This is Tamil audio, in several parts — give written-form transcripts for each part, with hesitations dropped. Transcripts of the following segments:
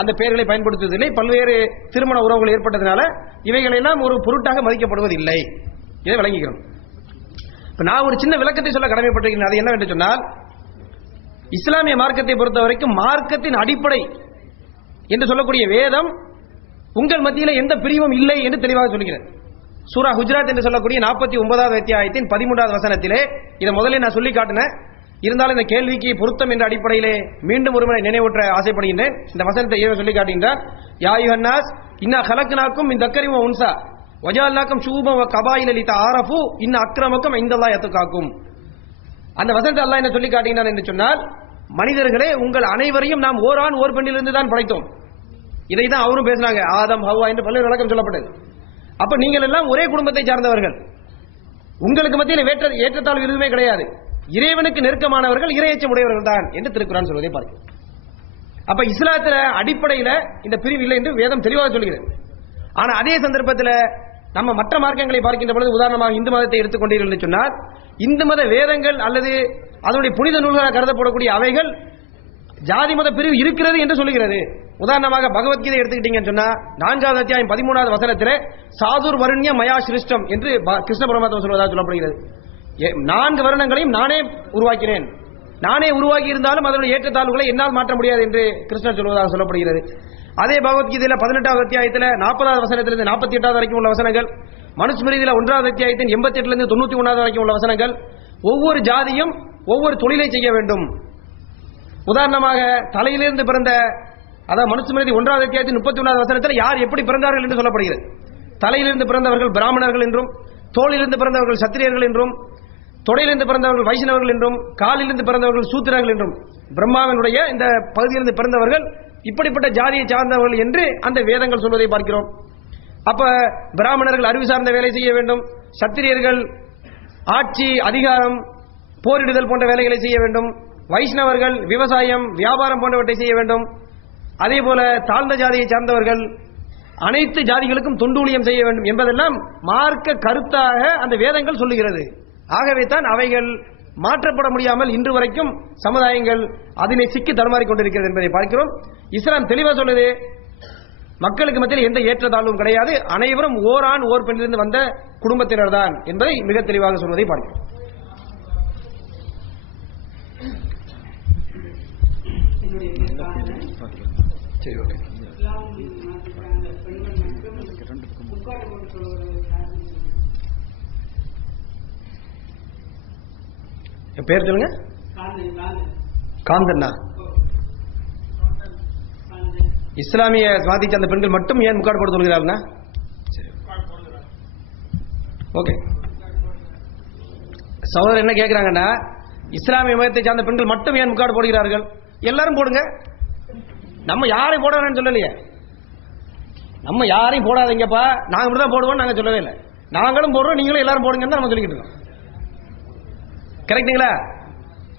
அந்த பெயர்களை பயன்படுத்துவதில்லை. பல்வேறு திருமண உறவுகள் ஏற்பட்டதனால இவைகளெல்லாம் ஒரு பொருட்டாக மதிக்கப்படுவதில்லை. இதை விளங்கிக்கிறோம். இப்ப நான் ஒரு சின்ன விளக்கத்தை சொல்ல கடமைப்பட்டிருக்கிறேன். அது என்னவென்று சொன்னால், இஸ்லாமிய மார்க்கத்தை பொறுத்த வரைக்கும் மார்க்கத்தின் அடிப்படை என்று சொல்லக்கூடிய வேதம் உங்கள் மத்தியில் எந்த பிரிவும் இல்லை என்று தெளிவாக சொல்கிறது. சூரா ஹுஜராத் என்று சொல்லக்கூடிய 49வது அத்தியாயத்தின் 13வது வசனத்திலே இதை முதலில் நான் சொல்லி காட்டினேன். இருந்தாலும் இந்த கேள்விக்கு பொருத்தம் என்ற அடிப்படையிலே மீண்டும் ஒருமுறை நினைவூட்ட ஆசைப்படுகின்றேன். இந்த வசனத்தை சொல்லி காட்டுகின்றார். யா அய்யுஹன்னாஸ் இன்னா ஹலக்னாக்கும் மின் தக்கரி வ உன்சா வஜஅல்னாக்கும் ஷூபன் வ கபாயில லிதஆரஃபு இன்ன அக்ரமக்கும் இன்தல்லாஹி யத்காக்கும். அந்த வசனத்தை அல்லாஹ் என்ன சொல்லி காட்டுகிறான் என்று சொன்னால், மனிதர்களே உங்கள் அனைவரையும் நாம் ஓராண் ஓர் பெண்ணிலிருந்து தான் படைத்தோம். இதை தான் அவரும் பேசினாங்க. ஆதம் ஹவ்வா என்று பல்வேறு விளக்கம் சொல்லப்பட்டது. அப்ப நீங்கள் எல்லாம் ஒரே குடும்பத்தை சார்ந்தவர்கள், உங்களுக்கு மத்தியில் ஏற்றத்தாழ்வு எதுவுமே கிடையாது, இறைவனுக்கு நெருக்கமானவர்கள், இறையச்சம் உடையவர்கள் தான் என்று திருக்குரான் சொல்வதை பார்க்கிறோம். அப்ப இஸ்லாத்துல அடிப்படையில் இந்த பிரிவு இல்லை என்று வேதம் தெளிவாக சொல்கிறது. ஆனா அதே சந்தர்ப்பத்தில் நம்ம மற்ற மார்க்கங்களை பார்க்கின்ற பொழுது, உதாரணமாக இந்து மதத்தை எடுத்துக்கொண்டீர்கள் என்று சொன்னால், இந்து மத வேதங்கள் அல்லது அதனுடைய புனித நூல்களாக கருதப்படக்கூடிய அவைகள் ஜாதி மத பிரிவு இருக்கிறது என்று சொல்லுகிறது. உதாரணமாக பகவத்கீதை எடுத்துக்கிட்டீங்கன்னு சொன்னா 4வது அத்தியாயம் 13வது வசனத்திலே சாதுர் வருண்ய மயா சிருஷ்டம் என்று கிருஷ்ண பரமாத்மா சொல்வதாக சொல்லப்படுகிறது. 4 வருணங்களையும் நானே உருவாக்கினேன், நானே உருவாக்கி இருந்தாலும் அதனுடைய ஏற்றத்தாழ்வுகளை என்னால் மாற்ற முடியாது என்று கிருஷ்ணர் சொல்வதாக சொல்லப்படுகிறது. அதே பகவத்கீதையில 18வது அத்தியாயத்தில் 40வது வசனத்திலிருந்து 48வது வரைக்கும் உள்ள வசனங்கள், மனுஸ்மிருதியில 1வது அத்தியாயத்தின் 88லிருந்து 91வது வரைக்கும் உள்ள வசனங்கள், ஒவ்வொரு ஜாதியும் ஒவ்வொரு தொழிலை செய்ய வேண்டும். உதாரணமாக தலையிலிருந்து பிறந்த, அதாவது மனுஸ்மிருதி 1வது அத்தியாயத்தின் 31வது வசனத்தில் யார் எப்படி பிறந்தார்கள் என்று சொல்லப்படுகிறது. தலையிலிருந்து பிறந்தவர்கள் பிராமணர்கள் என்றும், தோளிலிருந்து பிறந்தவர்கள் சத்திரியர்கள் என்றும், தொடையிலிருந்து பிறந்தவர்கள் வைஷ்ணவர்கள் என்றும், காலிலிருந்து பிறந்தவர்கள் சூத்திரர்கள் என்றும், பிரம்மாவினுடைய இந்த பகுதியிலிருந்து பிறந்தவர்கள் இப்படிப்பட்ட ஜாதியை சார்ந்தவர்கள் என்று அந்த வேதங்கள் சொல்வதை பார்க்கிறோம். அப்ப பிராமணர்கள் அறிவு சார்ந்த வேலை செய்ய வேண்டும், சத்திரியர்கள் ஆட்சி அதிகாரம் போரிடுதல் போன்ற வேலைகளை செய்ய வேண்டும், வைஷ்ணவர்கள் விவசாயம் வியாபாரம் போன்றவற்றை செய்ய வேண்டும். அதே போல தாழ்ந்த ஜாதியை சார்ந்தவர்கள் அனைத்து ஜாதிகளுக்கும் தொண்டூழியம் செய்ய வேண்டும் என்பதெல்லாம் மார்க்க கருத்தாக அந்த வேதங்கள் சொல்லுகிறது. ஆகவே தான் அவைகள் மாற்றப்பட முடியாமல் இன்று வரைக்கும் சமுதாயங்கள் அதனை சிக்கி தடுமாறிக் கொண்டிருக்கிறது என்பதை பார்க்கிறோம். இஸ்லாம் தெளிவா சொல்லுது, மக்களுக்கு மத்தியில் எந்த ஏற்றத்தாழ்வும் கிடையாது, அனைவரும் ஓராண் ஓர் பெண்ணிலிருந்து வந்த குடும்பத்தினர் தான் என்பதை மிக தெளிவாக சொல்வதை பார்க்கிறோம். சரி, ஓகே. பேர் சொல்லுங்க. காந்தண்ணா. இஸ்லாமிய மதத்தை சேர்ந்த பெண்கள் மட்டும் ஏன் முக்காடு போட சொல்கிறார்கள்? ஓகே. சகோதரர் என்ன கேட்கிறாங்கன்னா, இஸ்லாமிய மதத்தை சார்ந்த பெண்கள் மட்டும் ஏன் முக்காடு போடுகிறார்கள்? எல்லாரும் போடுங்க, நம்ம யாரையும் போட வேணும்னு சொல்லலையே. நம்ம யாரையும் போடாதீங்கப்பா, நாங்க மட்டும் தான் போடுவோம் நாங்க சொல்லவே இல்லை. நாங்களும் போடுறோம், நீங்களும் எல்லாரும் போடுங்கன்னு தான் நம்ம சொல்லிக்கிட்டு இருக்கோம். கரெக்டுங்களா?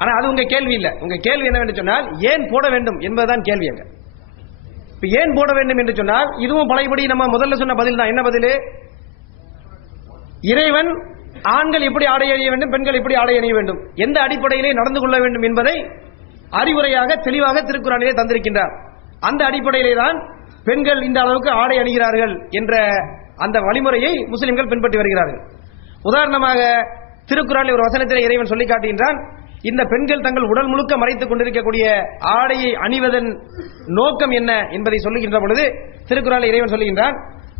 ஆனா அது உங்க கேள்வி இல்ல. உங்க கேள்வி என்னவென்று சொன்னால், ஏன் போட வேண்டும் என்பதுதான் கேள்வி. அங்க இப்ப ஏன் போட வேண்டும் என்று சொன்னால், இதுவும் பழையபடி நம்ம முதல்ல சொன்ன பதில் தான். என்ன பதில்? இறைவன் ஆண்கள் எப்படி ஆடை அணிய வேண்டும், பெண்கள் எப்படி ஆடை அணிய வேண்டும், எந்த அடிப்படையிலே நடந்து கொள்ள வேண்டும் என்பதை அறிவுரையாக தெளிவாக திருக்குறானிலே தந்திருக்கின்றார். அந்த அடிப்படையிலே தான் பெண்கள் இந்த அளவுக்கு ஆடை அணிகிறார்கள் என்ற அந்த வழிமுறையை முஸ்லிம்கள் பின்பற்றி வருகிறார்கள். உதாரணமாக திருக்குறானில் ஒரு வசனத்திலே இறைவன் சொல்லி காட்டுகின்றான், இந்த பெண்கள் தங்கள் உடல் முழுக்க மறைத்துக் கொண்டிருக்கக்கூடிய ஆடையை அணிவதன் நோக்கம் என்ன என்பதை சொல்லுகின்ற பொழுது திருக்குறானில் இறைவன் சொல்லுகின்றான்.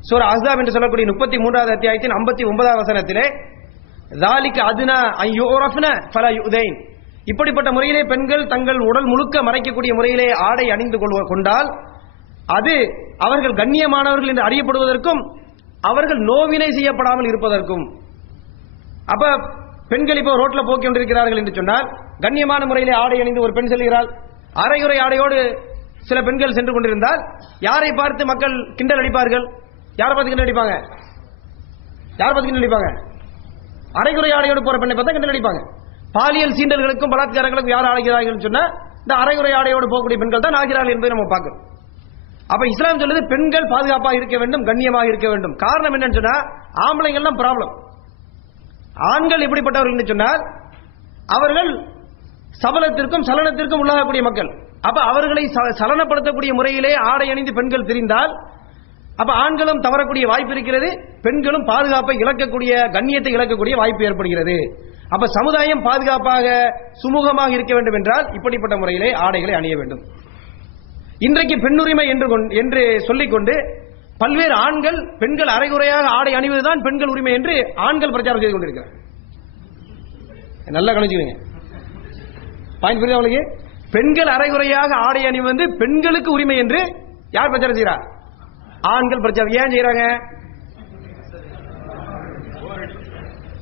சூரா அஹ்ஸாப் என்று சொல்லக்கூடிய 33வது அத்தியாயத்தின் 59வது வசனத்திலே, ذَلِكَ أَدْنَىٰ أَن يُعْرَفْنَ فَلَا يُؤْذَيْنَ, இப்படிப்பட்ட முறையிலே பெண்கள் தங்கள் உடல் முழுக்க மறைக்கக்கூடிய முறையிலே ஆடை அணிந்து கொண்டால் அது அவர்கள் கண்ணியமானவர்கள் என்று அறியப்படுவதற்கும் அவர்கள் நோவினை செய்யப்படாமல் இருப்பதற்கும். அப்ப பெண்கள் இப்போ ரோட்ல போக்கி கொண்டிருக்கிறார்கள் என்று சொன்னால், கண்ணியமான முறையிலே ஆடை அணிந்து ஒரு பெண் செல்கிறாள், அரைகுறை ஆடையோடு சில பெண்கள் சென்று கொண்டிருந்தால் யாரை பார்த்து மக்கள் கிண்டல் அடிப்பார்கள்? யாரை பார்த்து கிண்டல் அடிப்பாங்க? யாரை பார்த்து கிண்டல் அடிப்பாங்க? அரைகுறை ஆடையோடு போற பெண்ணை பார்த்தா கிண்டல் அடிப்பாங்க. பாலியல் சீண்டல்களுக்கும் பலாத்காரங்களுக்கும் யார் ஆகிறார்கள் சொன்னா இந்த அரைகுறை ஆடையோடு போகக்கூடிய பெண்கள் தான் ஆகிறார்கள் என்பதை நம்ம பார்க்கிறோம். அப்ப இஸ்லாம் சொல்லுது பெண்கள் பாதுகாப்பாக இருக்க வேண்டும், கண்ணியமாக இருக்க வேண்டும். காரணம் என்னன்னு சொன்னா, ஆம்பளைங்கள் தான் ப்ராப்ளம். ஆண்கள் எப்படிப்பட்டவர்கள் என்று சொன்னால், அவர்கள் சபலத்திற்கும் சலனத்திற்கும் உள்ளாகக்கூடிய மக்கள். அப்ப அவர்களை சலனப்படுத்தக்கூடிய முறையிலே ஆடை அணிந்து பெண்கள் தெரிந்தால் அப்ப ஆண்களும் தவறக்கூடிய வாய்ப்பு இருக்கிறது, பெண்களும் பாதுகாப்பை இழக்கக்கூடிய, கண்ணியத்தை இழக்கக்கூடிய வாய்ப்பு ஏற்படுகிறது. அப்ப சமுதாயம் பாதுகாப்பாக சுமூகமாக இருக்க வேண்டும் என்றால் இப்படிப்பட்ட முறையிலே ஆடைகளை அணிய வேண்டும். இன்றைக்கு பெண்ணுரிமை என்று சொல்லிக்கொண்டு பல்வேறு ஆண்கள் பெண்கள் அரைகுறையாக ஆடை அணிவதுதான் பெண்கள் உரிமை என்று ஆண்கள் பிரச்சாரம் செய்து கொண்டிருக்கிறார். நல்லா கவனிச்சுக்கீங்க, பாயிண்ட் புரியுது அவங்களுக்கு? பெண்கள் அரைகுறையாக ஆடை அணிவது பெண்களுக்கு உரிமை என்று யார் பிரச்சாரம் செய்கிறார்? ஆண்கள் பிரச்சாரம். ஏன் செய்யறாங்க?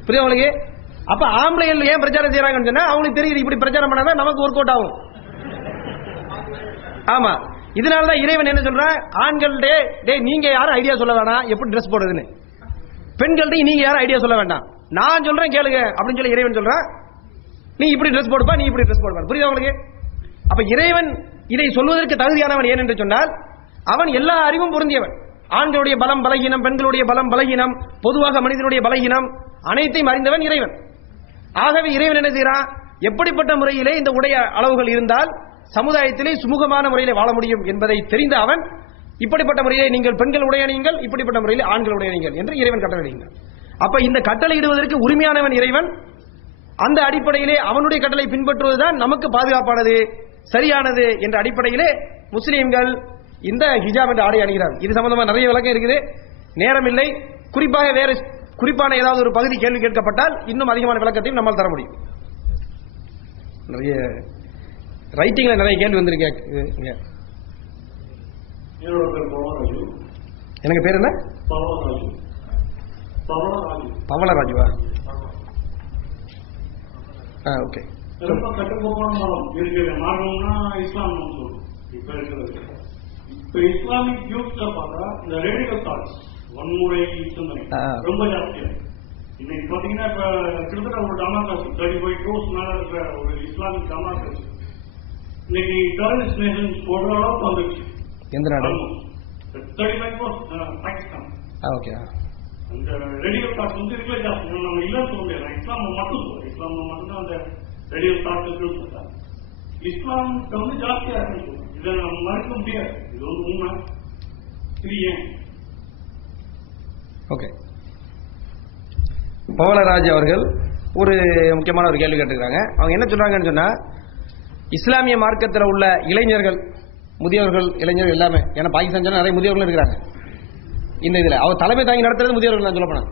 புரியுது அவங்களுக்கு? அப்ப ஆம்பளைகள் ஏன் பிரச்சாரம் செய்யறாங்கன்னு சொன்னா அவங்களுக்கு தெரியுது இப்படி பிரச்சாரம் பண்ணாதான் நமக்கு ஒர்க் அவுட் ஆகும். ஆமா, இதனாலதான் இறைவன் என்ன சொல்றான், ஆண்கள் நீங்க யாரும் ஐடியா சொல்ல வேண்டாம் எப்படி ட்ரெஸ் போடுறதுன்னு, பெண்கள்ட்ட நீங்க யாரும் ஐடியா சொல்ல வேண்டாம், நான் சொல்றேன் கேளுங்க அப்படின்னு சொல்லி இறைவன் சொல்றான். நீ இப்படி ட்ரெஸ் போடுப்பா, நீ இப்படி ட்ரெஸ் போடுப்பா. புரியுது உங்களுக்கு? அப்ப இறைவன் இதை சொல்வதற்கு தகுதியானவன் ஏன் என்று சொன்னால் அவன் எல்லா அறிவும் பொருந்தியவன். ஆண்களுடைய பலம் பலகீனம், பெண்களுடைய பலம் பலகீனம், பொதுவாக மனிதனுடைய பலகீனம் அனைத்தையும் அறிந்தவன் இறைவன். ஆகவே இறைவன் என்ன செய்யறான், எப்படிப்பட்ட முறையிலே இந்த உடைய அளவுகள் இருந்தால் சமுதாயத்திலே சுமூகமான முறையிலே வாழ முடியும் என்பதை தெரிந்த அவன் இப்படிப்பட்ட முறையிலே நீங்கள் பெண்கள் உடையணியுங்கள், இப்படிப்பட்ட முறையிலே ஆண்கள் உடையணியுங்கள் என்று இறைவன் கட்டளையிடுகிறான். அப்ப இந்த கட்டளையிடுவதற்கு உரிமையானவன் இறைவன். அந்த அடிப்படையிலே அவனுடைய கட்டளை பின்பற்றுவதுதான் நமக்கு பாதுகாப்பானது, சரியானது என்ற அடிப்படையிலே முஸ்லீம்கள் இந்த ஹிஜாப் என்ற ஆடை அணிகிறார். இது சம்பந்தமா நிறைய விளக்கம் இருக்குது, நேரம் இல்லை. குறிப்பாக வேறு குறிப்பான ஏதாவது ஒரு பகுதி கேள்வி கேட்கப்பட்டால் இன்னும் அதிகமான விளக்கத்தையும் நம்மால் தர முடியும். நிறைய ரைட்டிங்ல நிறைய கேள்வி வந்திருக்கேன். எனக்கு பேர் என்ன? பவளராஜுவா? ஓகே. ரொம்ப கட்டுக்கோப்பான மதம் இருக்கிற மார்க்கம்னா இஸ்லாம் சொல்லும். இப்ப இருக்கிறது இப்ப இஸ்லாமிக் யூத்ல பார்த்தா இந்த ரேடிகல் தாட்ஸ், வன்முறை சிந்தனை ரொம்ப ஜாஸ்தியா. இன்னைக்கு பாத்தீங்கன்னா இப்ப கிட்டத்தட்ட ஒரு டெமோக்ராசி 35 crores மேல இருக்கிற ஒரு இஸ்லாமிக் டெமோக்ராசி இன்னைக்கு டெரரிஸ்ட் நேஷன்ஸ் போடுற அளவுக்கு வந்துருச்சு. எந்த நாடு? 35 crores பாகிஸ்தான். ஓகே. அந்த ரேடிகல் தாட்ஸ் வந்து இருக்கல ஜாஸ்தி. நம்ம இல்லன்னு சொல்ல முடியாது. இஸ்லாம் மட்டும் சொல்றோம், இஸ்லாம் மட்டும்தான் அந்த ரேடிகல் தாட்ஸ் இருக்கு. இஸ்லாம் வந்து ஜாஸ்தியா இருக்கு, இதை நம்ம மறுக்க முடியாது. இது வந்து உண்மை. இது ஏன்? ஓகே. பவளராஜ் அவர்கள் ஒரு முக்கியமான ஒரு கேள்வி கேட்டுக்கிறாங்க. அவங்க என்ன சொல்றாங்கன்னு சொன்னா, இஸ்லாமிய மார்க்கத்தில் உள்ள இளைஞர்கள், முதியவர்கள், இளைஞர்கள் எல்லாமே, ஏன்னா பாகிஸ்தான் சொன்னா நிறைய முதியவர்கள் இருக்கிறாங்க இந்த இதுல, அவர் தலைமை தாங்கி நடத்துறது முதியவர்கள் தான் சொல்ல போனா.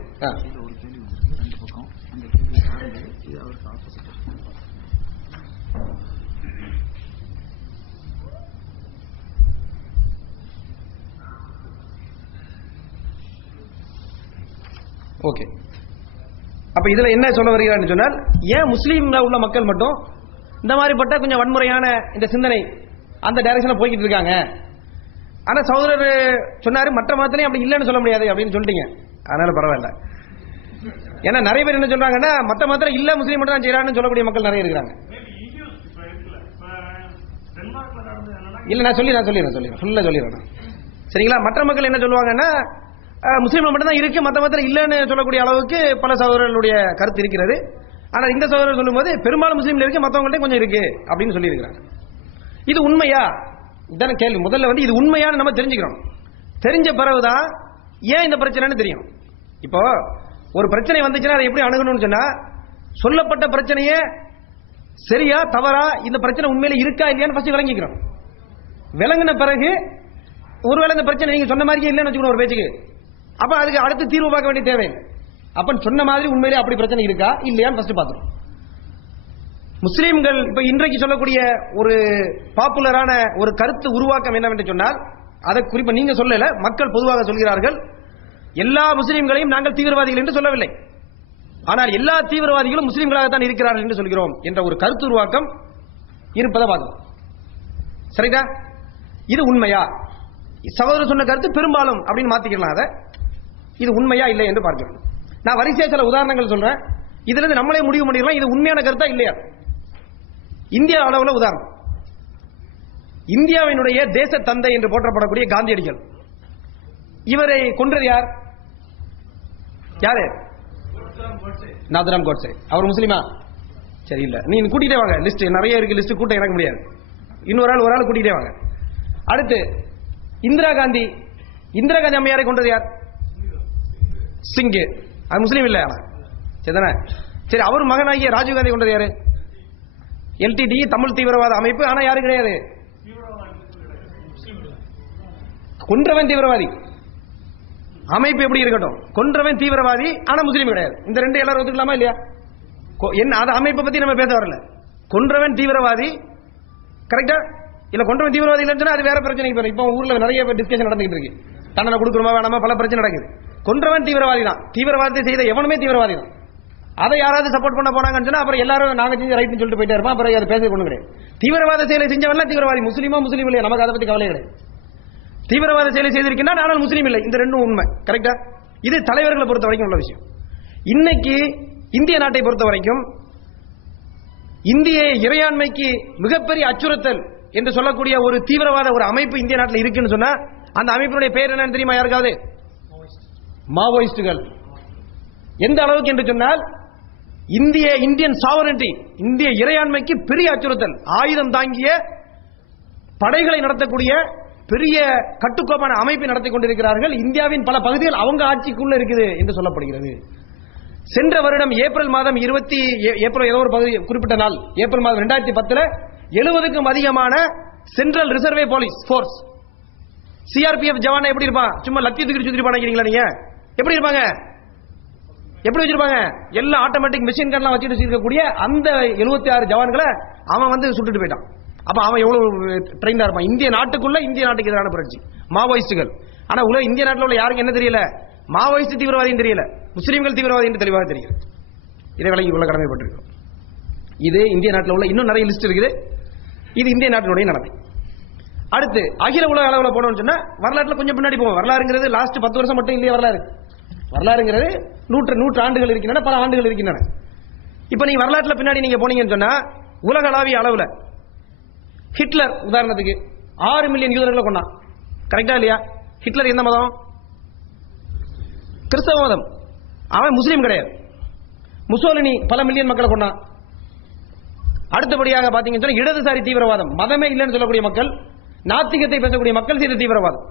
ஓகே. அப்ப இதுல என்ன சொல்ல வருகிறான்னு சொன்னால், ஏன் முஸ்லீம்ல உள்ள மக்கள் மட்டும் இந்த மாதிரிப்பட்ட கொஞ்சம் வன்முறையான இந்த சிந்தனை அந்த டைரக்ஷன்ல போய்கிட்டு இருக்காங்க. ஆனா சகோதரர் சொன்னாரு மற்ற மதத்திலையும் அப்படி இல்லைன்னு சொல்ல முடியாது அப்படின்னு சொல்லிட்டீங்க, அதனால பரவாயில்ல. ஏன்னா நிறைய பேர் என்ன சொல்றாங்கன்னா மற்ற மதத்துல இல்ல முஸ்லீம் மட்டும் தான் செய்யறான்னு சொல்லக்கூடிய மக்கள் நிறைய இருக்கிறாங்க. இல்ல நான் சொல்லிடுறேன் ஃபுல்லா சொல்லிடுறேன் சரிங்களா. மற்ற மக்கள் என்ன சொல்லுவாங்கன்னா முஸ்லீம்ல மட்டும் தான் இருக்கு, மற்ற மதத்துல இல்லன்னு சொல்லக்கூடிய அளவுக்கு பல சகோதரர்களுடைய கருத்து இருக்கிறது. ஆனா இந்த சகோதரர் சொல்லும்போது பெரும்பாலும் முஸ்லீம்ல இருக்கு, மற்றவங்கள்ட்ட கொஞ்சம் இருக்கு அப்படின்னு சொல்லி இருக்கிறாங்க. இது உண்மையா? இதான கேள்வி. முதல்ல வந்து இது உண்மையான்னு நம்ம தெரிஞ்சுக்கிறோம். தெரிஞ்ச பிறகுதான் ஏன் இந்த பிரச்சனைன்னு தெரியும். இப்போ ஒரு பிரச்சனை வந்துச்சுன்னா அதை எப்படி அணுகணும்னு சொன்னா, சொல்லப்பட்ட பிரச்சனையே சரியா தவறா, இந்த பிரச்சனை உண்மையில இருக்கா இல்லையான்னு ஃபர்ஸ்ட் விளங்கிக்கிறோம். விளங்கின பிறகு ஒருவேளை இந்த பிரச்சனை நீங்க சொன்ன மாதிரியே இல்லைன்னு வச்சுக்கணும் ஒரு பேச்சுக்கு, அப்ப அதுக்கு அடுத்து தீர்வு பார்க்க வேண்டிய தேவை. அப்ப சொன்ன மாதிரி உண்மையிலே அப்படி பிரச்சனை இருக்கா இல்லையான்னு ஃபர்ஸ்ட் பார்த்துரும். முஸ்லீம்கள் இப்ப இன்றைக்கு சொல்லக்கூடிய ஒரு பாப்புலரான ஒரு கருத்து உருவாக்கம் என்னவென்று சொன்னால், அதை குறிப்பா நீங்க சொல்லல, மக்கள் பொதுவாக சொல்கிறார்கள், எல்லா முஸ்லீம்களையும் நாங்கள் தீவிரவாதிகள் என்று சொல்லவில்லை, ஆனால் எல்லா தீவிரவாதிகளும் முஸ்லீம்களாகத்தான் இருக்கிறார்கள் என்று சொல்கிறோம் என்ற ஒரு கருத்து உருவாக்கம் இருப்பதை பார்க்கிறோம். சரிதா? இது உண்மையா? சகோதரர் சொன்ன கருத்து பெரும்பாலும் அப்படின்னு மாத்திக்கலாம். அதை இது உண்மையா இல்லை என்று பார்க்கிறோம். நான் வரிசையா சில உதாரணங்கள் சொல்றேன், இதுல இருந்து நம்மளே முடிவு பண்ணிடலாம் இது உண்மையான கருத்தா இல்லையா. இந்தியா அளவில் உதாரணம், இந்தியாவினுடைய தேச தந்தை என்று போற்றப்படக்கூடிய காந்தியடிகள், இவரை கொன்றது யார்? யாரு? நாதராம் கோட்சே. அவர் முஸ்லிமா? சரி, இல்ல, நீ கூட்டிட்டே வாங்க, லிஸ்ட் நிறைய இருக்கு, லிஸ்ட் கூட்ட இறக்க முடியாது. இன்னொரு ஒரு ஆள் கூட்டிகிட்டே வாங்க. அடுத்து இந்திரா காந்தி அம்மையாரை கொண்டது யார்? சிங்கு. அது முஸ்லீம் இல்ல. சரிதானே? சரி, அவர் மகனாகிய ராஜீவ் காந்தி கொண்டது யாரு? எல்டிடி, தமிழ் தீவிரவாத அமைப்பு. ஆனா யாரு கிடையாது? கொன்றவன் தீவிரவாதி. அமைப்பு எப்படி இருக்கட்டும், கொன்றவன் தீவிரவாதி, ஆனா முஸ்லீம் கிடையாது. இந்த ரெண்டு எல்லாரும் ஒத்துக்கலாமா இல்லையா? என்ன அது அமைப்பை பத்தி நம்ம பேச வரல. கொன்றவன் தீவிரவாதி கரெக்டா இல்ல, கொன்றவன் தீவிரவாதி இல்லைன்னு அது வேற பிரச்சனை. இப்ப ஊர்ல நிறைய டிஸ்கஷன் நடந்துகிட்டு இருக்கு. தண்டனை கொடுக்கணுமா வேணாமா, பல பிரச்சனை நடக்குது. கொன்றவன் தீவிரவாதி தான். தீவிரவாதத்தை செய்த எவனுமே தீவிரவாதி தான். அதை யாராவது சப்போர்ட் பண்ண போனாங்கன்னு சொன்னா அப்புறம் எல்லாரும் நாங்க செஞ்சு ரைட்னு சொல்லிட்டு போயிட்டே இருப்போம். அப்புறம் அதை பேச கொண்டு கிடையாது. தீவிரவாத செயலை செஞ்சவன் தீவிரவாதி. முஸ்லீமா முஸ்லீம் இல்லையா, நமக்கு அதை பத்தி கவலை கிடையாது. தீவிரவாத செயலை செய்திருக்கின்றான், ஆனால் முஸ்லீம் இல்லை. இந்த ரெண்டும் உண்மை. கரெக்டா? இது தலைவர்களை பொறுத்த வரைக்கும் உள்ள விஷயம். இன்னைக்கு இந்திய நாட்டை பொறுத்த வரைக்கும் இந்திய இறையாண்மைக்கு மிகப்பெரிய அச்சுறுத்தல் என்று சொல்லக்கூடிய ஒரு தீவிரவாத ஒரு அமைப்பு இந்திய நாட்டில் இருக்குன்னு சொன்னா அந்த அமைப்பினுடைய பேர் என்னன்னு தெரியுமா யாருக்காவது? மாவோயிஸ்டுகள். எந்த அளவுக்கு என்று சொன்னால் இந்தியன் சாவரன்டி, இந்திய இறையாண்மைக்கு பெரிய அச்சுறுத்தல். ஆயுதம் தாங்கிய படைகளை நடத்தக்கூடிய பெரிய கட்டுக்கோப்பான அமைப்பை நடத்தி கொண்டிருக்கிறார்கள். இந்தியாவின் பல பகுதிகள் அவங்க ஆட்சிக்குள்ள இருக்குது என்று சொல்லப்படுகிறது. சென்ற வருடம் ஏப்ரல் மாதம் ஏதோ ஒரு பகுதி குறிப்பிட்ட நாள் ஏப்ரல் மாதம் 2010 70க்கும் அதிகமான சென்ட்ரல் ரிசர்வே போலீஸ் போர்ஸ் சிஆர்பிஎஃப் ஜவான் எப்படி இருப்பான்? சும்மா லட்சியத்துக்கு சுத்தி இருப்பாங்க. நீங்க எப்படி இருப்பாங்க? எப்படி வச்சிருப்பாங்க? எல்லாம் ஆட்டோமேட்டிக் மிஷின் கன்லாம் வச்சுட்டு இருக்கக்கூடிய அந்த 76 ஜவான்களை அவன் வந்து சுட்டுட்டு போயிட்டான். அப்ப அவன் எவ்வளவு ட்ரெயின்டா இருப்பான்? இந்திய நாட்டுக்கு எதிரான புரட்சி மாவோயிஸ்டுகள். ஆனா இந்திய நாட்டில் உள்ள யாருக்கு என்ன தெரியல? மாவோயிஸ்ட் தீவிரவாதியும் தெரியல, முஸ்லீம்கள் தீவிரவாதி என்று தெளிவாக தெரிகிறது. இதை விளங்கி கொள்ள கடமைப்பட்டிருக்கிறோம். இது இந்திய நாட்டில் உள்ள இன்னும் நிறைய லிஸ்ட் இருக்குது. இது இந்திய நாட்டினுடைய நிலைமை. அடுத்து அகில உலக அளவில் போனோம்னு சொன்னா வரலாற்றுல கொஞ்சம் பின்னாடி போவோம். வரலாறுங்கிறது லாஸ்ட் 10 வருஷம் மட்டும் இல்லையே. வரலாறுங்கிறது நூற்றாண்டுகள் இருக்கின்றன, பல ஆண்டுகள் இருக்கின்றன. இப்ப நீங்க வரலாற்றுல பின்னாடி நீங்க போனீங்கன்னு சொன்னா உலகளாவிய அளவுல ஹிட்லர் உதாரணத்துக்கு 6 மில்லியன் யூதர்களை கொண்டான். கரெக்டா இல்லையா? ஹிட்லர் எந்த மதம்? கிறிஸ்தவ மதம். அவன் முஸ்லீம் கிடையாது. முசோலினி பல மில்லியன் மக்களை கொண்டான். அடுத்தபடியாக பாத்தீங்கன்னா இடதுசாரி தீவிரவாதம், மதமே இல்லைன்னு சொல்லக்கூடிய மக்கள், நாத்திகத்தை பேசக்கூடிய மக்கள் செய்த தீவிரவாதம்.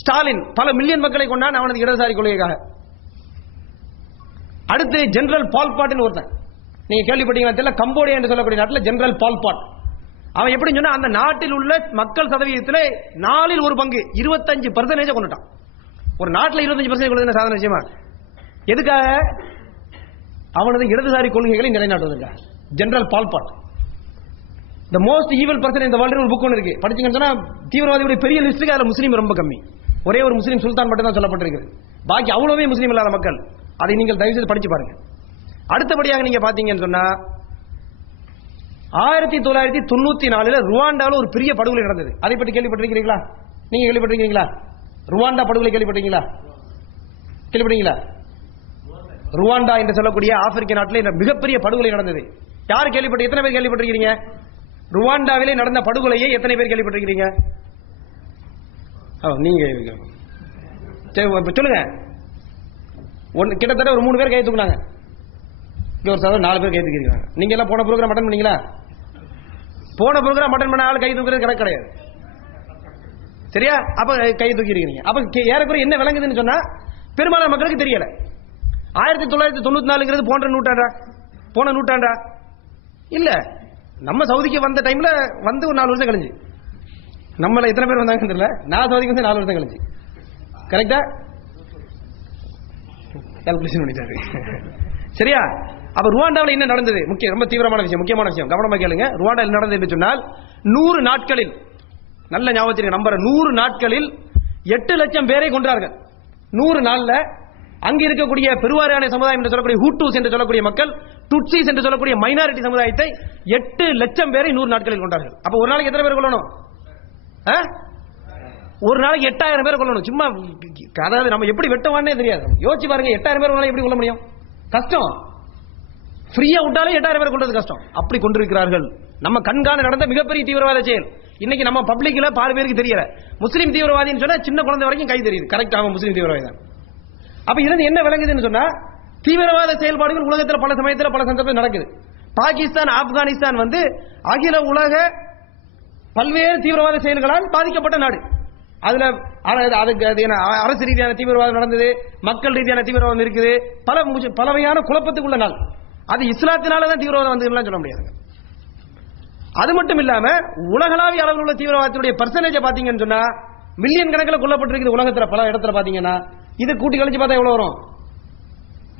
ஸ்டாலின் பல மில்லியன் மக்களை கொண்டான் அவனது இடதுசாரி கொள்கைக்காக. அடுத்து ஜெனரல் பால்பாட்னு ஒருத்தன், நீங்க கேள்விப்பட்டீங்களா தெரியல, கம்போடியா என்று சொல்லக்கூடிய நாட்டில் ஜெனரல் பால்பாட். அவன் எப்படி சொன்னா அந்த நாட்டில் உள்ள மக்கள் சதவீதத்தில் 4 ஒரு பங்கு 25% கொண்டுட்டான். ஒரு நாட்டில் 25% கொண்டு சாதனை விஷயமா? எதுக்காக? அவனது இடதுசாரி கொள்கைகளை நிலைநாட்டுவதற்காக. General Pol Pot the most evil person இந்த வேர்ல்ட் ஒரு புக் ஒன்று இருக்கு. படிச்சீங்கன்னு சொன்னா தீவிரவாதியுடைய பெரிய லிஸ்ட்டுக்கு அதுல முஸ்லீம் ரொம்ப கம்மி. ஒரே ஒரு முஸ்லீம் சுல்தான் மட்டும் தான் சொல்லப்பட்டிருக்கு. பாக்கி அவ்வளவே முஸ்லீம் இல்லாத மக்கள். அதை நீங்கள் தயவு செய்து படிச்சு பாருங்க. அடுத்தபடியாக நீங்க பாத்தீங்கன்னு சொன்னா 1994 ருவாண்டாவில் ஒரு பெரிய படுகொலை நடந்தது. அதை பற்றி கேள்விப்பட்டிருக்கிறீங்களா? நீங்க கேள்விப்பட்டிருக்கீங்களா? ருவாண்டா படுகொலை கேள்விப்பட்டீங்களா? ருவாண்டா என்று சொல்லக்கூடிய ஆப்பிரிக்க நாட்டில் மிகப்பெரிய படுகொலை நடந்தது. யார் கேள்விப்பட்டு எத்தனை பேர் கேள்விப்பட்டிருக்கீங்க? ருவாண்டாவிலே நடந்த படுகொலையை எத்தனை பேர் கேள்விப்பட்டிருக்கீங்க? நீங்க சொல்லுங்க. கிட்டத்தட்ட ஒரு 3 பேர் கை தூக்குனாங்க. ஒரு 4 பேர் கை தூக்கிருக்காங்க. நீங்க எல்லாம் போன ப்ரோக்ராம் அட்டன் பண்ணீங்களா? போன ப்ரோக்ராம் அட்டன் பண்ண ஆள் கை தூக்குறது கணக்கு கிடையாது. சரியா? அப்ப கை தூக்கி இருக்கீங்க. அப்ப ஏறக்குறைய என்ன விளங்குதுன்னு சொன்னா பெரும்பாலான மக்களுக்கு தெரியல. 1994 போன நூற்றாண்டா இல்ல. நம்ம சவுதிக்கு வந்த டைம்ல வந்து ஒரு 4 வருஷம் கழிஞ்சு. நம்மள எத்தனை பேர் வந்தாங்கன்னு தெரியல. நான் சவுதிக்கு வந்து 4 வருஷம் கழிஞ்சு. கரெக்டா? கால்குலேஷன் பண்ணிட்டாரு. சரியா? அப்ப ருவாண்டாவில் என்ன நடந்தது? ரொம்ப தீவிரமான விஷயம், முக்கியமான விஷயம், கவனமா கேளுங்க. ருவாண்டாவில் நடந்தது என்று சொன்னால் 100 நாட்களில், நல்ல ஞாபகத்தில் நம்பர் 100 நாட்களில் 8 லட்சம் பேரை கொன்றார்கள். 100 நாள்ல அங்க இருக்கக்கூடிய பெருவாரியான சமுதாயம் என்று சொல்லக்கூடிய ஹூட்டூஸ் என்று சொல்லக்கூடிய மக்கள், டுட்சிஸ் என்று சொல்லக்கூடிய மைனாரிட்டி சமுதாயத்தை 8 லட்சம் பேரை 100 நாட்களில் கொண்டார்கள். அப்ப ஒரு நாளைக்கு எத்தனை பேர் கொள்ளணும்? ஒரு நாளைக்கு 8000 பேர் கொள்ளணும். சும்மா அதாவது நம்ம எப்படி வெட்டவானே தெரியாது. யோசிச்சு பாருங்க, 8000 பேர் ஒரு நாளைக்கு எப்படி கொள்ள முடியும்? கஷ்டம். ஃப்ரீயா விட்டாலே 8000 பேர் கொண்டது கஷ்டம். அப்படி கொண்டிருக்கிறார்கள். நம்ம கண்காண நடந்த மிகப்பெரிய தீவிரவாத செயல். இன்னைக்கு நம்ம பப்ளிக்ல பாதி பேருக்கு தெரியல. முஸ்லீம் தீவிரவாதின்னு சொன்னா சின்ன குழந்தை வரைக்கும் கை தெரியுது. கரெக்ட், அவன் முஸ்லீம் தீவிரவாதி தான். அப்ப இதுல என்ன விளங்குதுன்னு சொன்னா தீவிரவாத செயல்பாடுகள் உலகத்தில் பல சமயத்தில் பல சந்தர்ப்பம் நடக்குது. பாகிஸ்தான், ஆப்கானிஸ்தான் வந்து அகில உலக பல்வேறு தீவிரவாத செயல்களால் பாதிக்கப்பட்ட நாடு. அதுல அரசு ரீதியான தீவிரவாதம் நடந்தது, மக்கள் ரீதியான தீவிரவாதம் இருக்குது, பலவையான குழப்பத்துக்குள்ள நாள். அது இஸ்லாத்தினாலதான் தீவிரவாதம் வந்து சொல்ல முடியாது. அது மட்டும் இல்லாம உலகளாவிய அளவில் உள்ள தீவிரவாதத்துடைய பர்சன்டேஜ் பாத்தீங்கன்னு சொன்னா மில்லியன் கணக்கில் கொல்லப்பட்டிருக்கிறது உலகத்துல பல இடத்துல பாத்தீங்கன்னா. இது கூட்டி கழிச்சு பார்த்தா எவ்வளவு வரும்?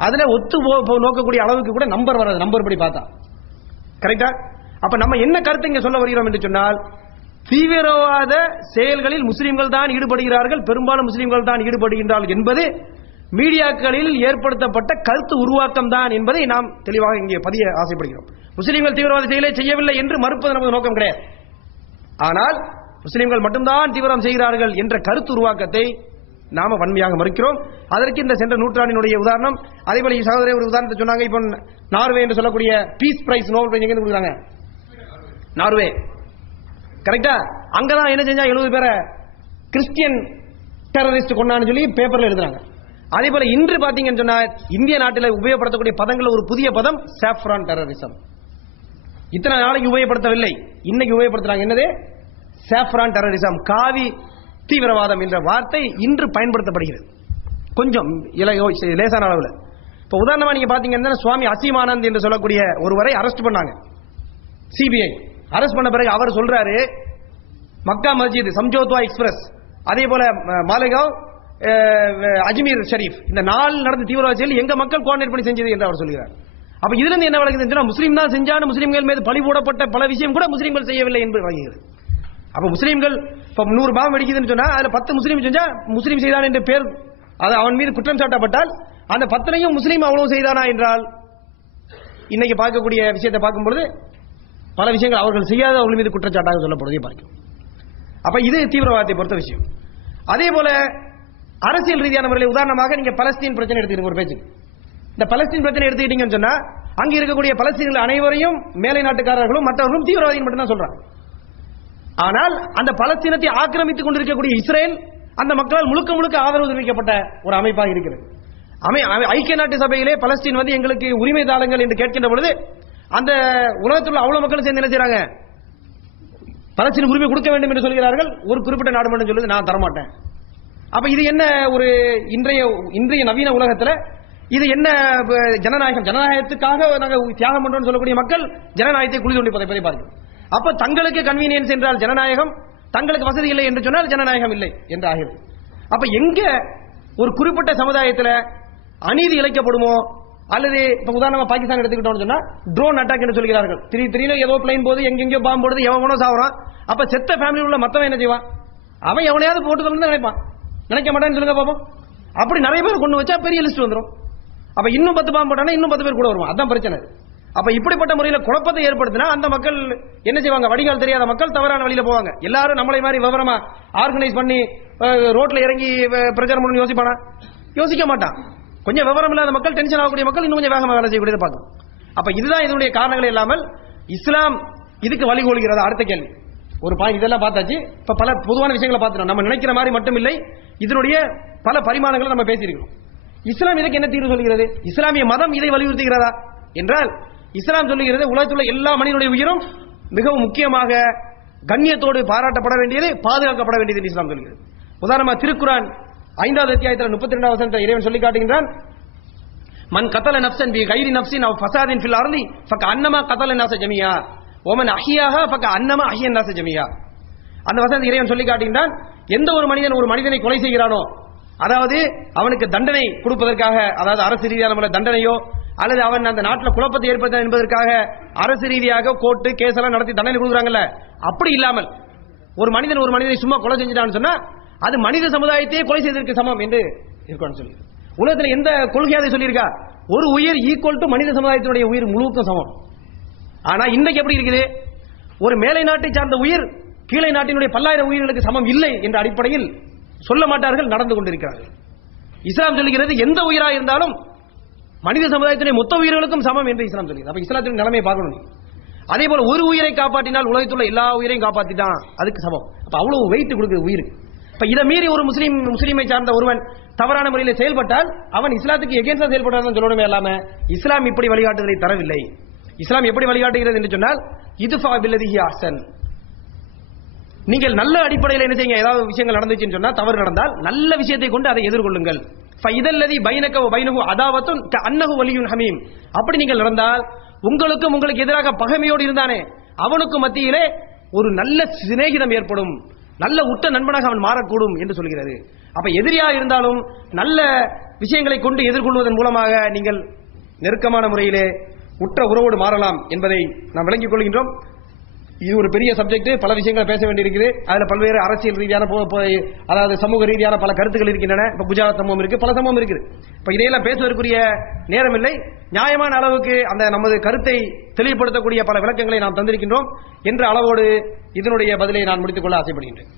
அதுல ஒத்து நோக்கக்கூடிய அளவுக்கு கூட நம்பர் வராது, நம்பர் படி பார்த்தா. கரெக்டா? அப்ப நம்ம என்ன கருத்து இங்க சொல்ல வருகிறோம் என்று சொன்னால், தீவிரவாத செயல்களில் முஸ்லிம்கள் தான் ஈடுபடுகிறார்கள், பெரும்பாலும் முஸ்லிம்கள் தான் ஈடுபடுகின்றார்கள் என்பது மீடியாக்களில் ஏற்படுத்தப்பட்ட கருத்து உருவாக்கம் தான் என்பதை நாம் தெளிவாக இங்கே பதிய ஆசைப்படுகிறோம். முஸ்லிம்கள் தீவிரவாத செயலை செய்யவில்லை என்று மறுப்பது நமது நோக்கம் கிடையாது. ஆனால் முஸ்லிம்கள் மட்டும்தான் தீவிரம் செய்கிறார்கள் என்ற கருத்து உருவாக்கத்தை நாம வன்மையாக மறுக்கிறோம். அதற்கு இந்த சென்ற நூற்றாண்டினுடைய உதாரணம். அதேபோல சகோதரர் ஒரு உதாரணத்தை சொன்னாங்க. இப்போ நார்வே என்று சொல்லக்கூடிய பீஸ் பிரைஸ், நோபல் பிரைஸ் எங்க கொடுக்குறாங்க? நார்வே. கரெக்டா? அங்கதான் என்ன செஞ்சா 70 பேரை கிறிஸ்டியன் டெரரிஸ்ட் கொண்டான்னு சொல்லி பேப்பர்ல எழுதுறாங்க. அதே போல இன்று பாத்தீங்கன்னு சொன்னா இந்திய நாட்டில் உபயோகப்படுத்தக்கூடிய பதங்கள் ஒரு புதிய பதம் சாஃப்ரான் டெரரிசம். இத்தனை நாளைக்கு உபயோகப்படுத்தவில்லை, இன்னைக்கு உபயோகப்படுத்துறாங்க. என்னது? சாஃப்ரான் டெரரிசம், காவி தீவிரவாதம் என்ற வார்த்தை இன்று பயன்படுத்தப்படுகிறது, கொஞ்சம் லேசான அளவில். இப்ப உதாரணமா நீங்க பாத்தீங்கன்னா சுவாமி அசீமானந்த் என்று சொல்லக்கூடிய ஒருவரை அரெஸ்ட் பண்ணாங்க சிபிஐ. அரெஸ்ட் பண்ண பிறகு அவர் சொல்றாரு, மக்கா மஸ்ஜித், சம்ஜோத்வா எக்ஸ்பிரஸ், அதே போல மாலேகாவ், அஜ்மீர் ஷரீப், இந்த 4 நடந்த தீவிரவாத செயல் எங்க மக்கள் கோஆர்டினேட் பண்ணி செஞ்சது என்று அவர் சொல்கிறார். அப்ப இதுல இருந்து என்ன விளக்குதுன்னா, முஸ்லீம் தான் செஞ்சான்னு முஸ்லீம்கள் மீது பழி போடப்பட்ட பல விஷயம் கூட முஸ்லீம்கள் செய்யவில்லை என்று விளங்குகிறது. அப்ப முஸ்லீம்கள் இப்ப 100 பாவம் வெடிக்குதுன்னு சொன்னா அதுல 10 முஸ்லீம் செஞ்சா முஸ்லீம் செய்தான் என்று பேர் அது அவன் மீது குற்றம் சாட்டப்பட்டால் அந்த 10லையும் முஸ்லீம் அவ்வளவு செய்தானா என்றால் இன்னைக்கு பார்க்கக்கூடிய விஷயத்தை பார்க்கும்போது பல விஷயங்கள் அவர்கள் செய்யாத அவர்கள் மீது குற்றச்சாட்டாக சொல்லப்படுவதை பார்க்கிறோம். அப்ப இது தீவிரவாதத்தை பொறுத்த விஷயம். அதே போல அரசியல் ரீதியான முறையில் உதாரணமாக நீங்க பலஸ்தீன் பிரச்சனை எடுத்துக்கிட்டு ஒரு பேச்சு, இந்த பலஸ்தீன் பிரச்சனை எடுத்துக்கிட்டீங்கன்னு சொன்னா அங்க இருக்கக்கூடிய பலஸ்தீன்கள் அனைவரையும் மேலை நாட்டுக்காரர்களும் மற்றவர்களும் தீவிரவாதிகள் மட்டும்தான் சொல்றாங்க. ஆனால் அந்த பலஸ்தீனத்தை ஆக்கிரமித்துக் கொண்டிருக்கக்கூடிய இஸ்ரேல் அந்த மக்களால் முழுக்க முழுக்க ஆதரவு தெரிவிக்கப்பட்ட ஒரு அமைப்பாக இருக்கிறது. ஐக்கிய நாட்டு சபையிலே பலஸ்தீன் வந்து எங்களுக்கு உரிமை தாளுங்கள் என்று கேட்கின்ற பொழுது அந்த உலகத்தில் உள்ள அவ்வளவு மக்கள் சேர்ந்து என்ன செய்றாங்க? பலஸ்தீன் உரிமை கொடுக்க வேண்டும் என்று சொல்கிறார்கள். ஒரு குறிப்பிட்ட நாடு மட்டும் சொல்லுது நான் தரமாட்டேன். அப்ப இது என்ன ஒரு இன்றைய நவீன உலகத்தில் இது என்ன ஜனநாயகம்? ஜனநாயகத்துக்காக நாங்கள் தியாகம் பண்றோம் சொல்லக்கூடிய மக்கள் ஜனநாயகத்தை குழி தோண்டி புதைப்பதை பார்க்கிறோம். அப்ப தங்களுக்கு கன்வீனியன்ஸ் என்றால் ஜனநாயகம், தங்களுக்கு வசதி இல்லை என்று சொன்னால் ஜனநாயகம் இல்லை என்று ஆகிறது. அப்ப எங்க ஒரு குறிப்பிட்ட சமுதாயத்தில் அநீதி இழைக்கப்படுமோ, அல்லது இப்ப உதாரணமா பாகிஸ்தான் எடுத்துக்கிட்டோம்னு சொன்னா ட்ரோன் அட்டாக் என்று சொல்கிறார்கள். திடீர்னு ஏதோ பிளைன் போது எங்கெங்கயோ பாம்பு போடுது, எவனோ சாவறான். அப்ப செத்த ஃபேமிலி உள்ள மத்தவன் என்ன செய்வான்? அவன் எவனையாவது போட்டு நினைப்பான், நினைக்க மாட்டான்னு சொல்லுங்க பாப்போம். அப்படி நிறைய பேர் கொண்டு வச்சா பெரிய லிஸ்ட் வந்துடும். அப்ப இன்னும் 10 பாம்பு போட்டானா இன்னும் 10 பேர் கூட வருவான். அதான் பிரச்சனை. அப்ப இப்படிப்பட்ட முறையில் குழப்பத்தை ஏற்படுத்தினா அந்த மக்கள் என்ன செய்வாங்க? வடிகால் தெரியாத மக்கள் தவறான வழியில போவாங்க. எல்லாரும் நம்மளை மாதிரி விவரமா ஆர்கனைஸ் பண்ணி ரோட்ல இறங்கி பிரச்சாரம் பண்ணி யோசிப்பானா? யோசிக்க மாட்டான். கொஞ்சம் விவரம் இல்லாத மக்கள், டென்ஷன் ஆகக்கூடிய மக்கள் இன்னும் கொஞ்சம் வேகமாக வேலை செய்யக்கூடியதை பார்க்கும். அப்ப இதுதான் இதனுடைய காரணங்கள் இல்லாமல் இஸ்லாம் இதுக்கு வழிகோலுகிறதா? அடுத்த கேள்வி. ஒரு பாயிண்ட் இதெல்லாம் பார்த்தாச்சு. இப்ப பல பொதுவான விஷயங்களை பார்த்துட்டோம். நம்ம நினைக்கிற மாதிரி மட்டும் இல்லை, இதனுடைய பல பரிமாணங்களை நம்ம பேசியிருக்கிறோம். இஸ்லாம் இதுக்கு என்ன தீர்வு சொல்கிறது? இஸ்லாமிய மதம் இதை வலியுறுத்துகிறதா என்றால் இஸ்லாம் சொல்லுகிறது உலகத்தில் எல்லா மனிதனுடைய உயிரும் மிகவும் முக்கியமாக கண்ணியத்தோடு பாராட்டப்பட வேண்டியது, பாதுகாக்கப்பட வேண்டியது இஸ்லாம் சொல்கிறது. உதாரணமா திருக்குரான் 5வது அத்தியாயத்தில் 32வது வசனத்தில் இறைவன் சொல்லி காட்டுகின்றான், மன் கதல நஃப்ஸன் பி கைரி நஃப்ஸின் அவ் ஃபஸாதின் ஃபில் அர்லி ஃபக அன்னமா கதல நாஸ ஜமீஆ வமன் அஹ்யாஹா ஃபக அன்னமா அஹ்யன் நாஸ ஜமீஆ. அந்த வசனத்தை இறைவன் சொல்லி காட்டுகின்றான், எந்த ஒரு மனிதன் ஒரு மனிதனை கொலை செய்கிறானோ, அதாவது அவனுக்கு தண்டனை கொடுப்பதற்காக, அதாவது அரசு ரீதியான தண்டனையோ அல்லது அவன் அந்த நாட்டில் குழப்பத்தை ஏற்படுத்த என்பதற்காக அரசு ரீதியாக கோர்ட்டு கேஸ் எல்லாம் நடத்தி தண்டனை கொடுக்குறாங்கல்ல, அப்படி இல்லாமல் ஒரு மனிதன் ஒரு மனிதனை சும்மா கொலை செஞ்சிட்டான்னு சொன்னா அது மனித சமுதாயத்தையே கொலை செய்ததற்கு சமம் என்று இருக்கணும் சொல்லி உலகத்தில் எந்த கொள்கையாதை சொல்லியிருக்கா? ஒரு உயிர் ஈக்குவல் டு மனித சமுதாயத்தினுடைய உயிர் முழுக்க சமம். ஆனா இன்னைக்கு எப்படி இருக்குது? ஒரு மேலை நாட்டை சார்ந்த உயிர் கீழே நாட்டினுடைய 10,000 உயிர்களுக்கு சமம் இல்லை என்ற அடிப்படையில் சொல்ல மாட்டார்கள், நடந்து கொண்டிருக்கிறார்கள். இஸ்லாம் சொல்லுகிறது எந்த உயிரா இருந்தாலும் மனித சமுதாயத்தினுடைய மொத்த உயிர்களுக்கும் சமம் என்று இஸ்லாம் சொல்லுகிறது. அப்ப இஸ்லாத்தின் நிலைமையை பார்க்கணும். அதே போல ஒரு உயிரை காப்பாற்றினால் உலகத்துள்ள எல்லா உயிரையும் காப்பாற்றிதான் அதுக்கு சமம். அப்ப அவ்வளவு வெயிட் கொடுக்குது உயிருக்கு. இப்ப இதை மீறி ஒரு முஸ்லீமை சார்ந்த ஒருவன் தவறான முறையில் செயல்பட்டால் அவன் இஸ்லாத்துக்கு எகேன்ஸ்டா செயல்பட்டால் சொல்லணுமே இல்லாம இஸ்லாம் இப்படி வழிகாட்டுதலை தரவில்லை. இஸ்லாம் எப்படி வழிகாட்டுகிறது என்று சொன்னால் இதுஃபா பில்லதி ஹிய அஹ்சன், நீங்கள் நல்ல அடிப்படையில் என்ன செய்யுங்க, ஏதாவது விஷயங்கள் நடந்துச்சுன்னு சொன்னா, தவறு நடந்தால் நல்ல விஷயத்தை கொண்டு அதை எதிர்கொள்ளுங்கள். இதல்லதி பைனக பைனஹு அதாவத்துன் கஅன்னஹு வலியுன் ஹமீம். அப்படி நீங்கள் நடந்தால் உங்களுக்கும் உங்களுக்கு எதிராக பகைமையோடு இருந்தானே அவனுக்கும் மத்தியிலே ஒரு நல்ல சிநேகிதம் ஏற்படும், நல்ல உற்ற நண்பனாக அவன் மாறக்கூடும் என்று சொல்கிறது. அப்ப எதிரியா இருந்தாலும் நல்ல விஷயங்களை கொண்டு எதிர்கொள்வதன் மூலமாக நீங்கள் நெருக்கமான முறையிலே உற்ற உறவோடு மாறலாம் என்பதை நாம் விளங்கிக் கொள்கின்றோம். இது ஒரு பெரிய சப்ஜெக்ட், பல விஷயங்களை பேச வேண்டியிருக்குது. அதுல பல்வேறு அரசியல் ரீதியான அதாவது சமூக ரீதியான பல கருத்துக்கள் இருக்கின்றன. இப்ப குஜராத் சம்பவம் இருக்கு, பல சம்பவம் இருக்குது. இப்ப இதையெல்லாம் பேசுவதற்குரிய நேரம் இல்லை. நியாயமான அளவுக்கு அந்த நமது கருத்தை தெளிவுபடுத்தக்கூடிய பல விளக்கங்களை நாம் தந்திருக்கின்றோம் என்ற அளவோடு இதனுடைய பதிலை நான் முடித்துக் கொள்ள ஆசைப்படுகின்றேன்.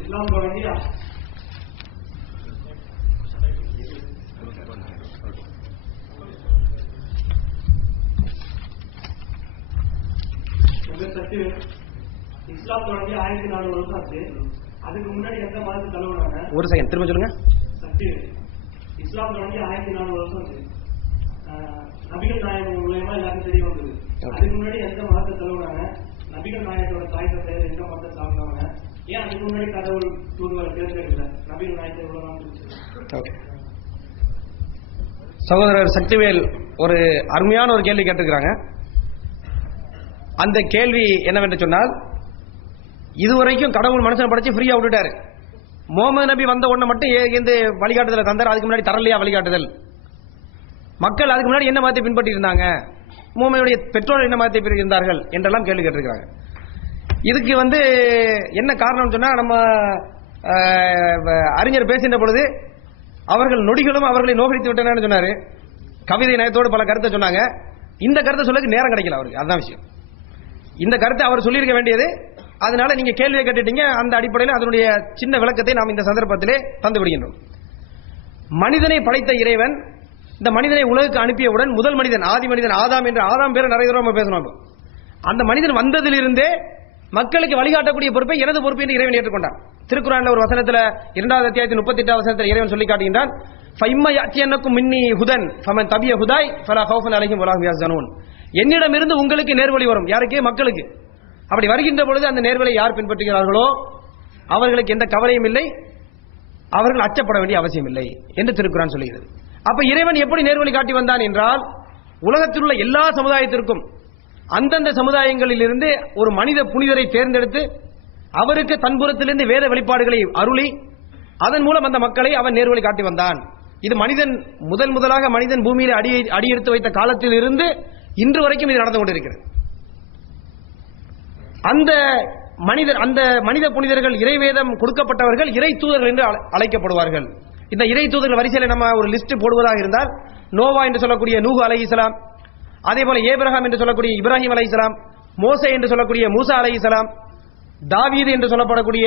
இஸ்லாம் தொடங்கி இஸ்லாம் தொடங்கி 1400 வருஷம் ஆச்சு. அதுக்கு முன்னாடி எந்த மதத்தை தழுவுனாங்க? ஒரு செகண்ட் திரும்ப சொல்லுங்க. இஸ்லாம் தொடங்கி 1400 வருஷம் ஆச்சு. நபிகள் நாயகம் மூலமா எல்லாருக்கும் தெரிய வந்தது. அதுக்கு முன்னாடி எந்த மதத்தை தழுவுனாங்க? நபிகள் நாயகத்தோட தாய் தந்தை எந்த மதத்தை சாப்பிட்டாங்க? ஏன் அதுக்கு முன்னாடி கடவுள் தூதுவரை தேர்ந்தெடுக்கல? நபிகள் நாயகத்தை எவ்வளவு? சகோதரர் சக்திவேல் ஒரு அருமையான ஒரு கேள்வி கேட்டிருக்கிறாங்க. அந்த கேள்வி என்னவென்று சொன்னால், இதுவரைக்கும் கடவுள் மனுஷனை படைச்சு ஃப்ரீயா விட்டுட்டாரு. முகமது நபி வந்த உடனே மட்டும் எந்த வழிகாட்டுதலை தந்தார்? அதுக்கு முன்னாடி தரலையா வழிகாட்டுதல்? மக்கள் அதுக்கு முன்னாடி என்ன மதத்தை பின்பற்றி இருந்தாங்க? முகமதுடைய பெற்றோர் என்ன மதத்தை இருந்தார்கள் என்றெல்லாம் கேள்வி கேட்டிருக்கிறாங்க. இதுக்கு என்ன காரணம் சொன்னா, நம்ம அறிஞர் பேசுகின்ற பொழுது அவர்கள் நொடிகளும் அவர்களை நோகடித்து விட்டன சொன்னாரு. கவிதை நயத்தோடு பல கருத்தை சொன்னாங்க. இந்த கருத்தை சொல்ல நேரம் கிடைக்கல அவருக்கு. அதுதான் விஷயம். இந்த கருத்தை அவர் சொல்லியிருக்க வேண்டியது. அதனால நீங்க கேள்வியை கேட்டுட்டீங்க. அந்த அடிப்படையில் அதனுடைய சின்ன விளக்கத்தை நாம் இந்த சந்தர்ப்பத்திலே தந்து விடுகின்றோம். மனிதனை படைத்த இறைவன் இந்த மனிதனை உலகுக்கு அனுப்பியவுடன் முதல் மனிதன் ஆதி மனிதன் ஆதாம் என்ற ஆதாம் பேரை நிறைய தடவை பேசணும். அந்த மனிதன் வந்ததிலிருந்தே மக்களுக்கு வழிகாட்டக்கூடிய பொறுப்பை எனது பொறுப்பு என்று இறைவன் ஏற்றுக்கொண்டார். திருக்குறான்ல ஒரு வசனத்துல 2வது அத்தியாயத்தின் 38வது வசனத்தில் இறைவன் சொல்லி காட்டுகின்றான், என்னிடமிருந்து உங்களுக்கு நேர்வழி வரும். யாருக்கு? மக்களுக்கு. அப்படி வருகின்ற பொழுது அந்த நேர்வழி யார் பின்பற்றுகிறார்களோ அவர்களுக்கு எந்த கவலையும் இல்லை, அவர்கள் அச்சப்பட வேண்டிய அவசியம் இல்லை என்று திருக்குறான் சொல்கிறது. அப்ப இறைவன் எப்படி நேர்வழி காட்டி வந்தான் என்றால், உலகத்தில் உள்ள எல்லா சமுதாயத்திற்கும் அந்தந்த சமுதாயங்களில் இருந்து ஒரு மனித புனிதரை தேர்ந்தெடுத்து அவருக்கு தன்புறத்திலிருந்து வேத வெளிப்பாடுகளை அருளி அதன் மூலம் அந்த மக்களை அவன் நேர்வழி காட்டி வந்தான். இது மனிதன் முதலாக மனிதன் பூமியில் அடியெடுத்து வைத்த காலத்தில் இருந்து இன்று வரைக்கும் இது நடந்து கொண்டிருக்கிறது. அந்த மனித புனிதர்கள் இறைவேதம் கொடுக்கப்பட்டவர்கள் இறை தூதர்கள் என்று அழைக்கப்படுவார்கள். இந்த இறை தூதர்கள் வரிசையில் நம்ம ஒரு லிஸ்ட் போடுவதாக இருந்தால், நோவா என்று சொல்லக்கூடிய நூஹ் அலைஹிஸ்ஸலாம், அதே போல ஏப்ரஹாம் என்று சொல்லக்கூடிய இப்ராஹிம் அலைஹிஸ்ஸலாம், மோசே என்று சொல்லக்கூடிய மூசா அலைஹிஸ்ஸலாம், தாவீது என்று சொல்லப்படக்கூடிய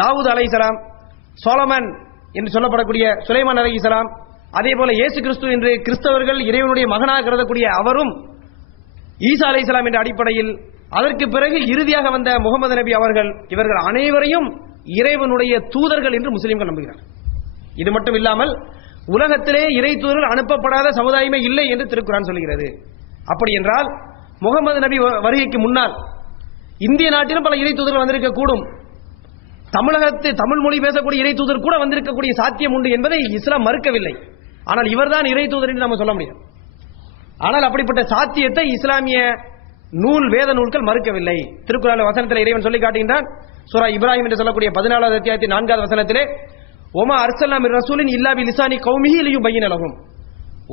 தாவூத் அலைஹிஸ்ஸலாம், சோலமன் என்று சொல்லப்படக்கூடிய சுலைமான் அலைஹிஸ்ஸலாம், அதே போல இயேசு கிறிஸ்து என்று கிறிஸ்தவர்கள் இறைவனுடைய மகனாக கருதக்கூடிய அவரும், ஈசா அலைஹிஸ்ஸலாம் என்ற அடிப்படையில் அதற்கு பிறகு இறுதியாக வந்த முகமது நபி அவர்கள், இவர்கள் அனைவரையும் இறைவனுடைய தூதர்கள் என்று முஸ்லிம்கள் நம்புகிறார். இது மட்டும் இல்லாமல் உலகத்திலே இறை தூதர்கள் அனுப்பப்படாத சமுதாயமே இல்லை என்று திருக்குரான் சொல்கிறது. அப்படி என்றால் முகமது நபி வருகைக்கு முன்னால் இந்திய நாட்டிலும் பல இறை தூதர்கள் வந்திருக்க கூடும். தமிழ் மொழி பேசக்கூடிய இறை தூதர் கூட வந்திருக்கக்கூடிய சாத்தியம் உண்டு என்பதை இஸ்லாம் மறுக்கவில்லை. ஆனால் இவர்தான் இறை தூதர் என்று நம்ம சொல்ல முடியும். ஆனால் அப்படிப்பட்ட சாத்தியத்தை இஸ்லாமிய வேத நூல்கள் மறுக்கவில்லை. திருக்குறான் வசனத்தில் இறைவன் சொல்லி காட்டுகின்றான். சூரா இப்ராஹிம் என்று சொல்லக்கூடிய 14வது அத்தியாயத்தின் 4வது வசனத்திலே, ஒமா அர்சல்னா மிர் ரசூலின் இல்லா பி லிசானி கௌமிஹி லியுபய்யின லஹும்.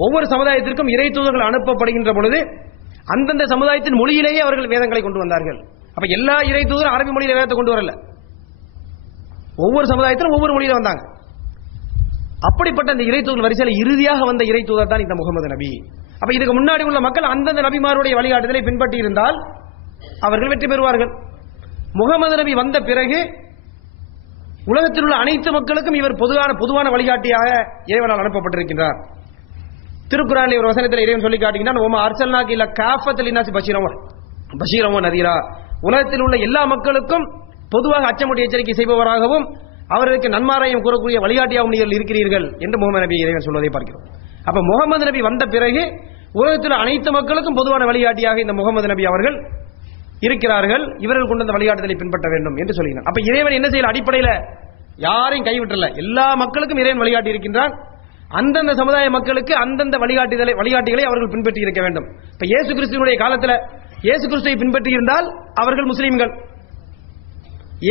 ஒவ்வொரு சமுதாயத்திற்கும் இறை தூதர்கள் அனுப்பப்படுகின்ற பொழுது அந்தந்த சமுதாயத்தின் மொழியிலேயே அவர்கள் வேதங்களை கொண்டு வந்தார்கள். அப்ப எல்லா இறை தூதரும் அரபி மொழியில வேதத்தை கொண்டு வரல, ஒவ்வொரு சமுதாயத்திலும் ஒவ்வொரு மொழியில வந்தாங்க. அப்படிப்பட்ட அந்த இறை தூதர் வரிசையில் இறுதியாக வந்த இறை தூதர் தான் இந்த முகமது நபி. அப்ப இதுக்கு முன்னாடி உள்ள மக்கள் அந்தந்த நபிமாருடைய வழிகாட்டுதலை பின்பற்றி இருந்தால் அவர்கள் வெற்றி பெறுவார்கள். முகமது நபி வந்த பிறகு உலகத்தில் உள்ள அனைத்து மக்களுக்கும் இவர் பொதுவான வழிகாட்டியாக இறைவனால் அனுப்பப்பட்டிருக்கின்றார். திருக்குறானில் ஒரு வசனத்தில் இறைவன் சொல்லி காட்டுகின்றான், ஓமா அர்சல்னாக இல்ல காஃபத்தல் இன்னாசி பஷீரவோ நதீரா. உலகத்தில் உள்ள எல்லா மக்களுக்கும் பொதுவாக அச்சமூட்டி எச்சரிக்கை செய்பவராகவும் அவர்களுக்கு நன்மாராயம் கூறக்கூடிய வழிகாட்டியாகவும் நீங்கள் இருக்கிறீர்கள் என்று முகமது நபி இறைவன் சொல்வதை பார்க்கிறோம். அப்ப முகமது நபி வந்த பிறகு உலகத்தில் அனைத்து மக்களுக்கும் பொதுவான வழிகாட்டியாக இந்த முகமது நபி அவர்கள் இருக்கிறார்கள். இவர்கள் கொண்டு அந்த வழிகாட்டுதலை பின்பற்ற வேண்டும் என்று சொல்கிறார். அப்ப இறைவன் என்ன செய்யல? அடிப்படையில் யாரையும் கைவிட்டல, எல்லா மக்களுக்கும் இறைவன் வழிகாட்டி இருக்கின்றான். அந்தந்த சமுதாய மக்களுக்கு அந்தந்த வழிகாட்டிகளை அவர்கள் பின்பற்றி இருக்க வேண்டும். இப்ப இயேசு கிறிஸ்துவினுடைய காலத்தில் இயேசு கிறிஸ்துவை பின்பற்றி இருந்தால் அவர்கள் முஸ்லீம்கள்.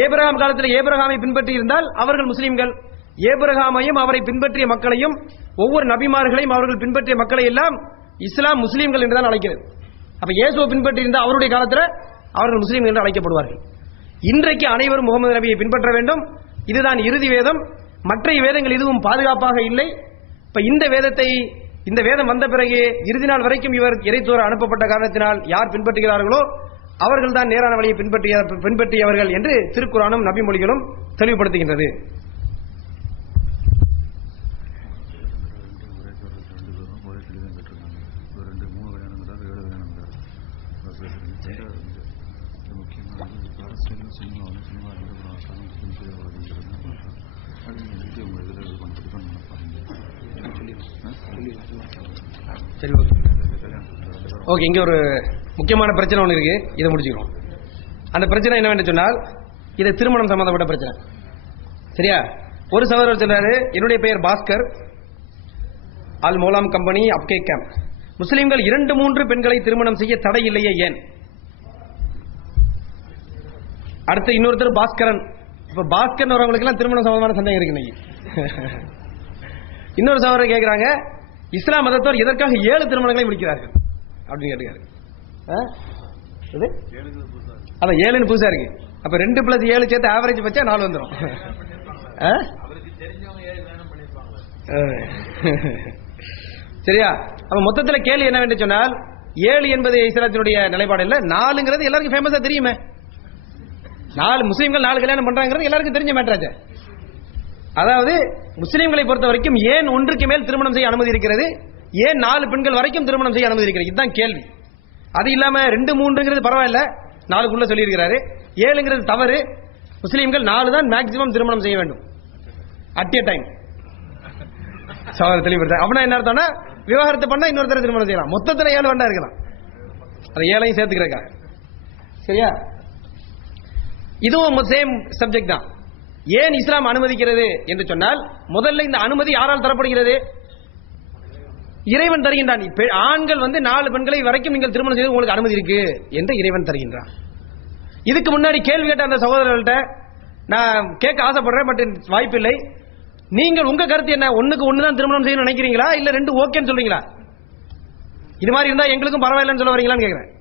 ஏபிரகாம் காலத்தில் ஏபிரகாமை பின்பற்றி இருந்தால் அவர்கள் முஸ்லீம்கள். ஏபிரகாமையும் அவரை பின்பற்றிய மக்களையும் ஒவ்வொரு நபிமார்களையும் அவர்கள் பின்பற்றிய மக்களை எல்லாம் இஸ்லாம் முஸ்லீம்கள் என்றுதான் அழைக்கிறது. அப்ப இயேசுவை பின்பற்றி இருந்தால் அவருடைய காலத்தில் அவர்கள் முஸ்லீம்கள் என்று அழைக்கப்படுவார்கள். இன்றைக்கு அனைவரும் முகமது நபியை பின்பற்ற வேண்டும். இதுதான் இறுதி வேதம். மற்ற வேதங்கள் எதுவும் பாதுகாப்பாக இல்லை. இப்ப இந்த வேதம் வந்த பிறகு இறுதி நாள் வரைக்கும் இவர் இறைத்தூதர் அனுப்பப்பட்ட காரணத்தினால் யார் பின்பற்றுகிறார்களோ அவர்கள் தான் நேரான வழியை பின்பற்றியவர்கள் என்று திருக்குரானும் நபி மொழிகளும் தெளிவுபடுத்துகின்றது. ஓகே, இங்க ஒரு முக்கியமான பிரச்சனை ஒன்று இருக்கு, இதை முடிச்சுக்கிறோம். அந்த பிரச்சனை என்னவென்று சொன்னால் இது திருமணம் சம்பந்தப்பட்ட பிரச்சனை. சரியா? ஒரு சகோதரர் சொல்றாரு, என்னுடைய பெயர் பாஸ்கர், அல் மௌலாம் கம்பெனி அப்கே கேம்ப். முஸ்லிம்கள் 2-3 பெண்களை திருமணம் செய்ய தடை இல்லையே, ஏன்? அடுத்து இன்னொருத்தர் பாஸ்கரன். இப்ப பாஸ்கர் வரவங்களுக்கு எல்லாம் திருமணம் சம்பந்தமான சந்தேகம் இருக்கு இன்னைக்கு. இன்னொரு சகோதரர் கேட்கிறாங்க, இஸ்லாம் மதத்தோர் எதற்காக 7 திருமணங்களை முடிக்கிறார்கள் அப்படின்னு கேட்டுக்காரு. அதான் 7 புதுசா இருக்கு. அப்ப 2 + 7 சேர்த்து ஆவரேஜ் வச்சா 4 வந்துடும். சரியா? அப்ப மொத்தத்தில் கேள்வி என்னவென்று சொன்னால் 7 என்பது இஸ்லாத்தினுடைய நிலைப்பாடு இல்ல, 4ங்கிறது எல்லாருக்கும் ஃபேமஸா தெரியுமே. 4 முஸ்லீம்கள் 4 கல்யாணம் பண்றாங்கிறது எல்லாருக்கும் தெரிஞ்ச மேட்டராச்சு. அதாவது முஸ்லீம்களை பொறுத்த வரைக்கும் ஏன் 1க்கு மேல் திருமணம் செய்ய அனுமதி இருக்கிறது, ஏன் 4 பெண்கள் வரைக்கும் திருமணம் செய்ய அனுமதி இருக்கிறது, இதுதான் கேள்வி. அது இல்லாம 2-3ங்கிறது பரவாயில்ல, 4க்குள்ள சொல்லி இருக்கிறாரு. 7ங்கிறது தவறு. முஸ்லீம்கள் 4 தான் மேக்சிமம் திருமணம் செய்ய வேண்டும் அட் ஏ டைம். தெளிவுபடுத்த அப்படின்னா என்ன அர்த்தம்னா, விவாகரத்து பண்ணா இன்னொருத்தர திருமணம் செய்யலாம். மொத்தத்தில் 7 வேண்டா இருக்கலாம், அது 7ஐயும் சேர்த்துக்கிறக்கா. சரியா? இதுவும் சேம் சப்ஜெக்ட் தான். ஏன் இஸ்லாம் அனுமதிக்கிறது என்று சொன்னால், முதல்ல இந்த அனுமதி யாரால் தரப்படுகிறது? இறைவன் தருகின்றான். ஆண்கள் 4 பெண்களை வரைக்கும் நீங்கள் திருமணம் செய்து உங்களுக்கு அனுமதி இருக்கு என்று இறைவன் தருகின்றான். இதுக்கு முன்னாடி கேள்வி கேட்ட அந்த சகோதரர்கள்ட்ட நான் கேட்க ஆசைப்படுறேன், பட் வாய்ப்பு இல்லை. நீங்கள் உங்க கருத்து என்ன? 1க்கு 1 தான் திருமணம் செய்யணும்னு நினைக்கிறீங்களா, இல்ல 2 ஓகேன்னு சொல்றீங்களா? இது மாதிரி இருந்தா எங்களுக்கும் பரவாயில்லன்னு சொல்ல வரீங்களான்னு கேட்கிறேன்.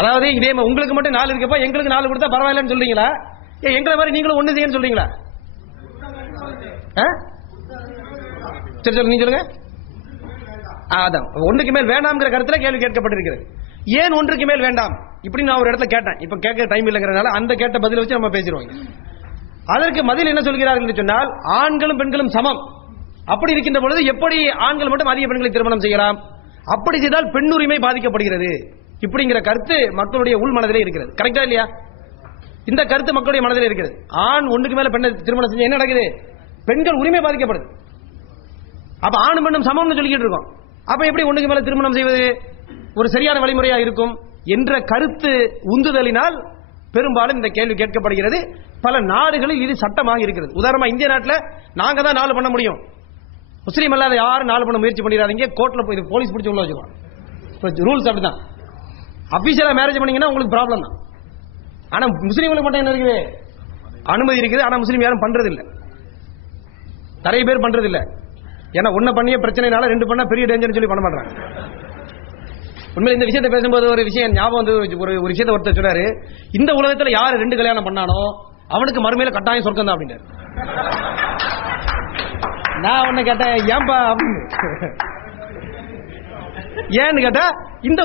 அதாவது இதே உங்களுக்கு மட்டும் 4 இருக்கப்ப எங்களுக்கு 4 கொடுத்தா பரவாயில்லன்னு சொல்றீங்களா, எங்களை மாதிரி நீங்களும் 1 செய்யன்னு சொல்றீங்களா? சரி சொல்லு, நீங்க சொல்லுங்க. அதான் 1க்கு மேல் வேண்டாம்ங்கிற கருத்துல கேள்வி கேட்கப்பட்டிருக்கிறது. ஏன் 1க்கு மேல் வேண்டாம் இப்படி நான் ஒரு இடத்துல கேட்டேன். இப்ப கேட்க டைம் இல்லைங்கிறதுனால அந்த கேட்ட பதில வச்சு நம்ம பேசிடுவோம். அதற்கு பதில் என்ன சொல்கிறார்கள் என்று சொன்னால், ஆண்களும் பெண்களும் சமம். அப்படி இருக்கின்ற பொழுது எப்படி ஆண்கள் மட்டும் அதிக பெண்களை திருமணம் செய்யலாம்? அப்படி செய்தால் பெண்ணுரிமை பாதிக்கப்படுகிறது இப்படிங்கிற கருத்து மக்களுடைய உள் மனதிலே இருக்கிறது. கரெக்டா இல்லையா? இந்த கருத்து மக்களுடைய மனதிலே இருக்கிறது. ஆண் 1க்கு மேல பெண்ணை திருமணம் செஞ்சு என்ன நடக்குது? பெண்கள் உரிமை பாதிக்கப்படுது. அப்ப ஆணும் பெண்ணும் சமம்னு சொல்லிக்கிட்டு இருக்கோம். அப்ப எப்படி 1க்கு மேல திருமணம் செய்வது ஒரு சரியான வழிமுறையா இருக்கும் என்ற கருத்து உந்துதலினால் பெரும்பாலும் இந்த கேள்வி கேட்கப்படுகிறது. பல நாடுகளில் இது சட்டமாக இருக்கிறது. உதாரணமா இந்திய நாட்டில் நாங்க தான் 4 பண்ண முடியும், முஸ்லீம் அல்லாத யாரும் 4 பண்ண முயற்சி பண்ணிடாதீங்க, கோர்ட்ல போய் போலீஸ் பிடிச்சி உள்ள வச்சுக்குவாங்க. ரூல்ஸ் அப்படிதான். அபிஷியலா மேரேஜ் பண்ணீங்கன்னா உங்களுக்கு ப்ராப்ளம் தான். ஆனா முஸ்லீம்களுக்கு மட்டும் என்ன இருக்குது? அனுமதி இருக்குது. ஆனா முஸ்லீம் யாரும் பண்றது இல்ல, நிறைய பேர் பண்றது இல்ல. ஏன்னா 1 பண்ணிய பிரச்சனைனால 2 பண்ணா பெரிய டேஞ்சர்னு சொல்லி பண்ண மாட்டாங்க. உண்மையில இந்த விஷயத்தை பேசும்போது ஒரு விஷயம் ஞாபகம் வந்து, ஒரு விஷயத்தை ஒருத்தர் சொல்றாரு, இந்த உலகத்துல யாரு 2 கல்யாணம் பண்ணானோ அவனுக்கு மறுமையில கட்டாயம் சொர்க்கம் தான் அப்படின்றாரு. நான் ஒன்னு கேட்டேன், ஏன்பா அப்படின்னு. ஏன்னு கேட்டா இந்த